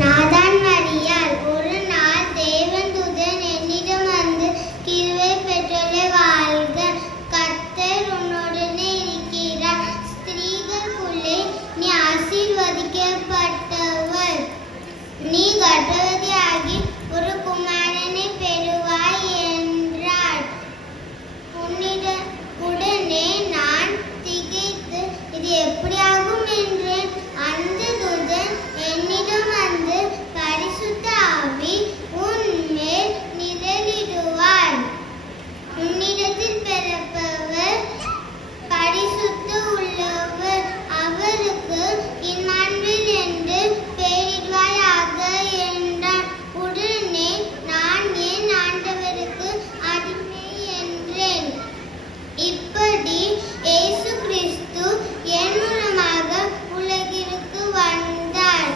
நாதான் மரியாள். ஒரு நாள் தேவதூதன் என்னிடம் வந்து, கிருபை பெற்றவளே வாழ்க, கர்த்தர் உன்னுடனே இருக்கிறார். ஸ்திரீகளுக்குள்ளே நீ ஆசீர்வதிக்கப்பட்டவள். நீ கர்ப்பவதியாகி ஒரு குமாரனை பெறுவாய் என்றார். உடனே நான் திகைத்து இது எப்படியாகும் என்றேன். அந்த தூதன் என்னிடம் வந்து, பரிசுத்த ஆவி உன்மேல் நிழலிடுவார். உன்னிடத்தில் பிறப்பவர் பரிசுத்த உள்ளவர். அவருக்கு இம்மானுவேல் என்று பெயரிடுவாயாக என்றார். உடனே நான் என் ஆண்டவருக்கு அடிமை என்றேன். இப்படி இயேசு கிறிஸ்து என் மூலமாக உலகிற்கு வந்தார்.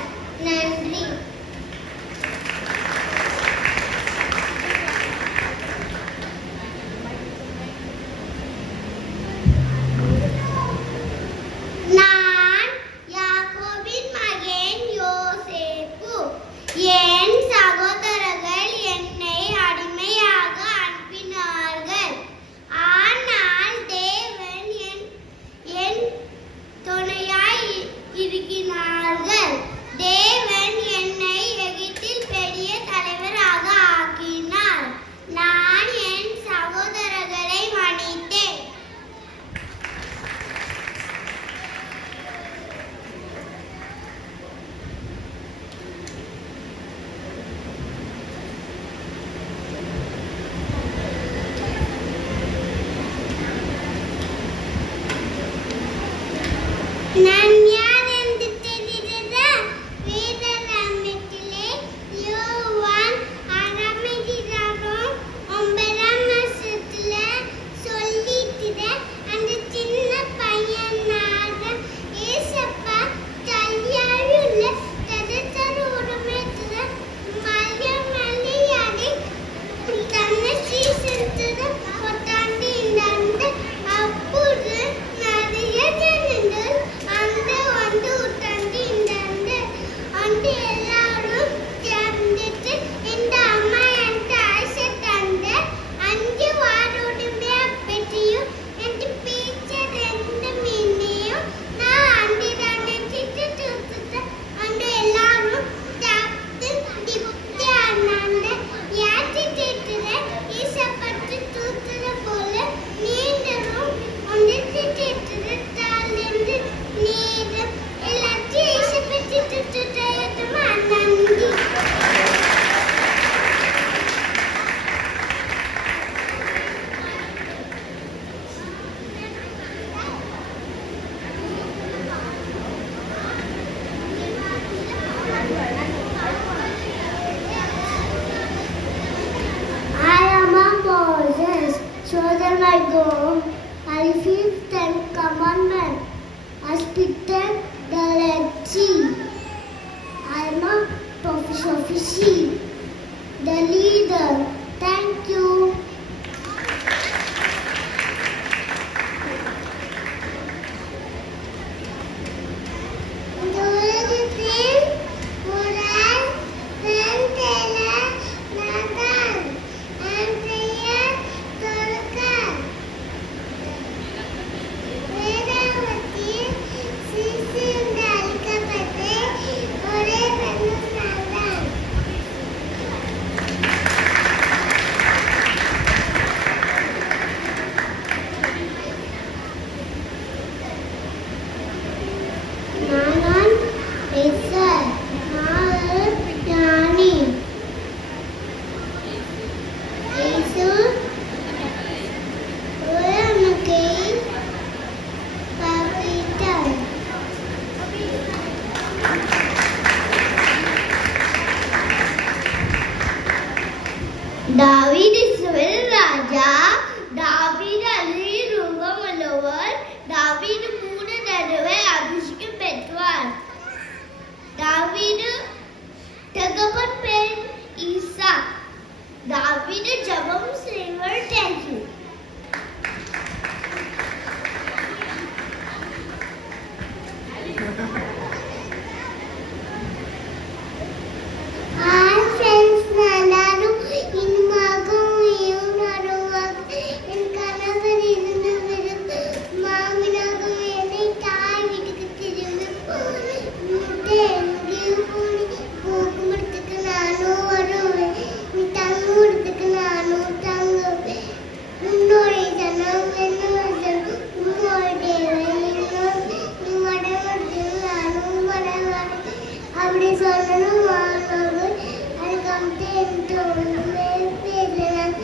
நன்றி. நான் யாக்கோபின் மகன் யோசேப்பு. என் சகோதரர்கள் என்னை அடிமையாக அனுப்பினார்கள். ஆனால் தேவன் என் துணையாய் இருக்கிறார்கள். தேவன் என்னை எகிப்தில் பெரிய தலைவராக ஆக்கினார். நான் என் சகோதரர்களை மன்னித்தேன். நான் யார் என்று தெரிகிறதா? வேதாகமத்திலே யோவான் 6ஆம் அதிகாரம் 9ஆம் வசனத்துல சொல்லிட்டு, அந்த சின்ன பையனாக ஏசப்பா கல்யாணியுள்ள ததத்தர உடமைத்துல மலையாடி தன்னை ஸ்ரீசந்தர கொட்டாண்டி இருந்தாங்க. அப்போது நிறைய ஜனங்கள் அந்த வந்து உட்கார்ந்து இருந்தாங்க. அந்த எல்லாரும் சேர்ந்துட்டு, இந்த அம்மா என்கிட்ட ஆசை தந்த 5 வாரோடுமே அப்பத்தையும் என்கிட்ட பீச்ச 2 மீனையும் நான் அந்த நினைச்சிட்டு தூத்துட்டேன். அந்த எல்லாரும் சாப்பிட்டு திருப்தி ஆனாங்க. யாச்சு கேட்டுற ஈசப்பட்டு தூத்துற போல நீண்டரும் ஒன்று கேட்டுற தாளிருந்து நீரும் எல்லாத்தையும் ஈசப்பட்டு தூத்துட்டமா. நன்றி. I am a Moses, chosen by God. I received 10 commandments. I spitted the Red Sea. I am a prophet of the sheep, the leader. Thank you. இந்த உலகத்தில் முதல் வெண்கல நாதான். என் பெயர் தொல்கார். வேதாகமத்தில் சிசு என்று அழைக்கப்பட்டு ஒரே பெண்ணு நாதான். எங்கேயும் போனி போக்குமரத்துக்கு நானும் வருவேன். நீ தங்க இடத்துக்கு நானும் தங்குவேன். உன்னோடைய ஜனம் என்னோட உன்னோட நீ வடவருக்கு நானும் வடவர அப்படி சொல்லணும். வாங்க அதுக்கு என்கிட்ட ஒன்றுமே பேசலாம்.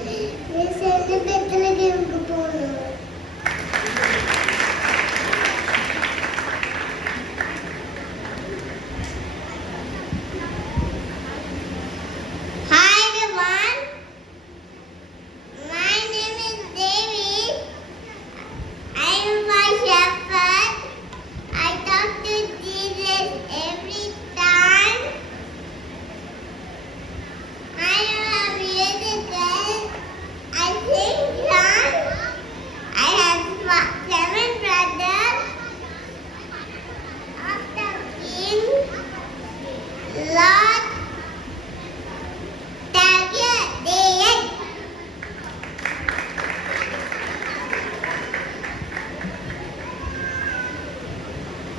சேர்ந்து பெத்தலகேமுக்கு போகணும்.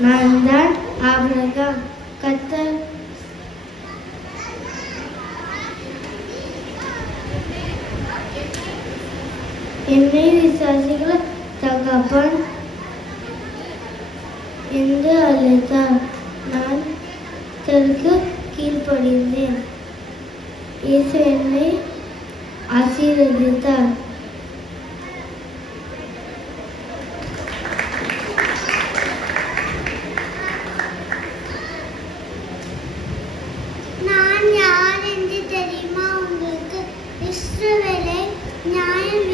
நான் தான் ஆபிரகாம். கர்த்தர் என்னை விசுவாசிகள தகப்பன் என்று அழைத்தார். நான் கர்த்தருக்கு கீழ்ப்படிந்தேன். இயேசு என்னை ஆசீர்வதித்தார். நான் யார் என்று தெரியுமா உங்களுக்கு? இஸ்ரவேலை நியாயம்